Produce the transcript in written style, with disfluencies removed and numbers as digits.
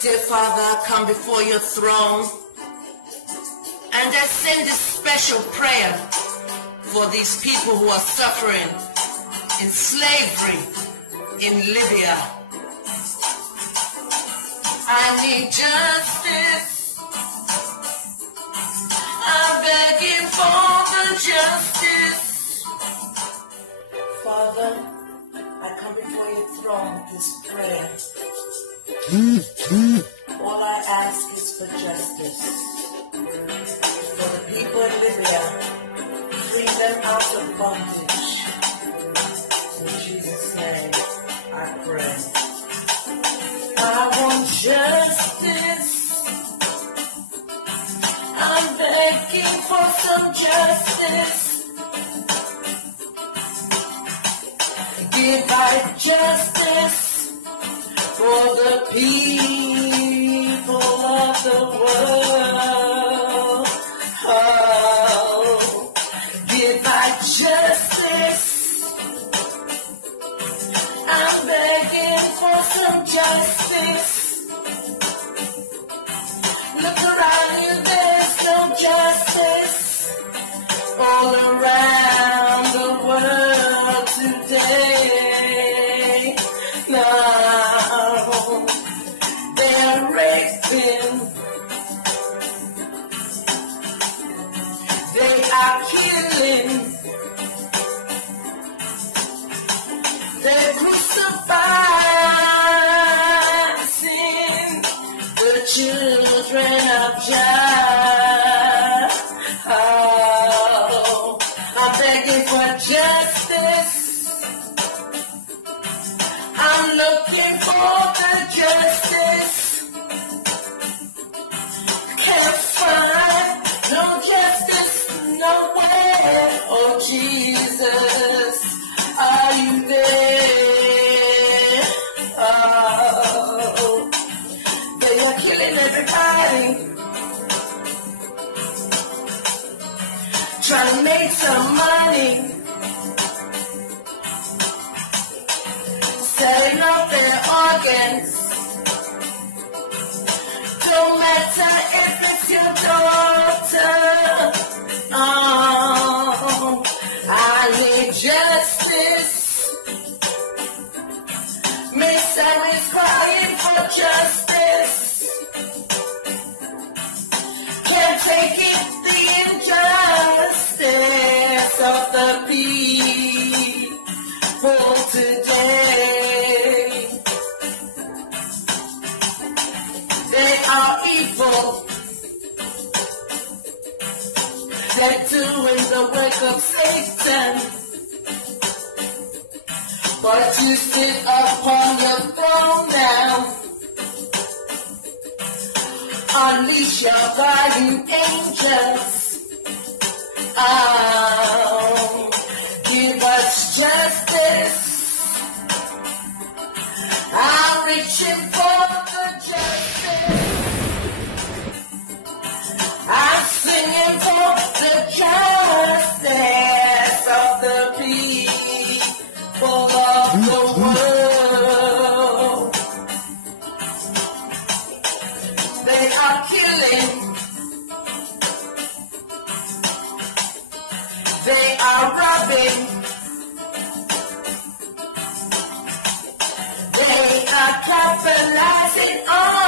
Dear Father, I come before your throne and I send this special prayer for these people who are suffering in slavery in Libya. I need justice. I'm begging for the justice. Father, I come before your throne with this prayer. All I ask is for justice. For the people in Libya, free them out of bondage. In Jesus' name, I pray. I want justice. I'm begging for some justice. Give out justice for the people of the world. Oh, give out justice. I'm begging for some justice. Look around you, there's no justice all around the world today. Now they're raping, they are killing, they're crucifying the children of Jah. Oh, I'm begging for justice. I'm looking for the justice. Can't find no justice nowhere. Oh Jesus, are you there? Oh, they are killing everybody, trying to make some money, selling off their organs. Don't matter if it's your daughter. Oh, I need justice. Miss Sam is crying for justice. Can't take it, the injustice of the people today. They are evil. They're doing the work of Satan. But you sit upon your throne now. Unleash your guardian angels. Oh, give us justice. I'm reaching for the justice. I'm singing for the justice of the people of the world. They are killing. They are robbing. They are capitalizing on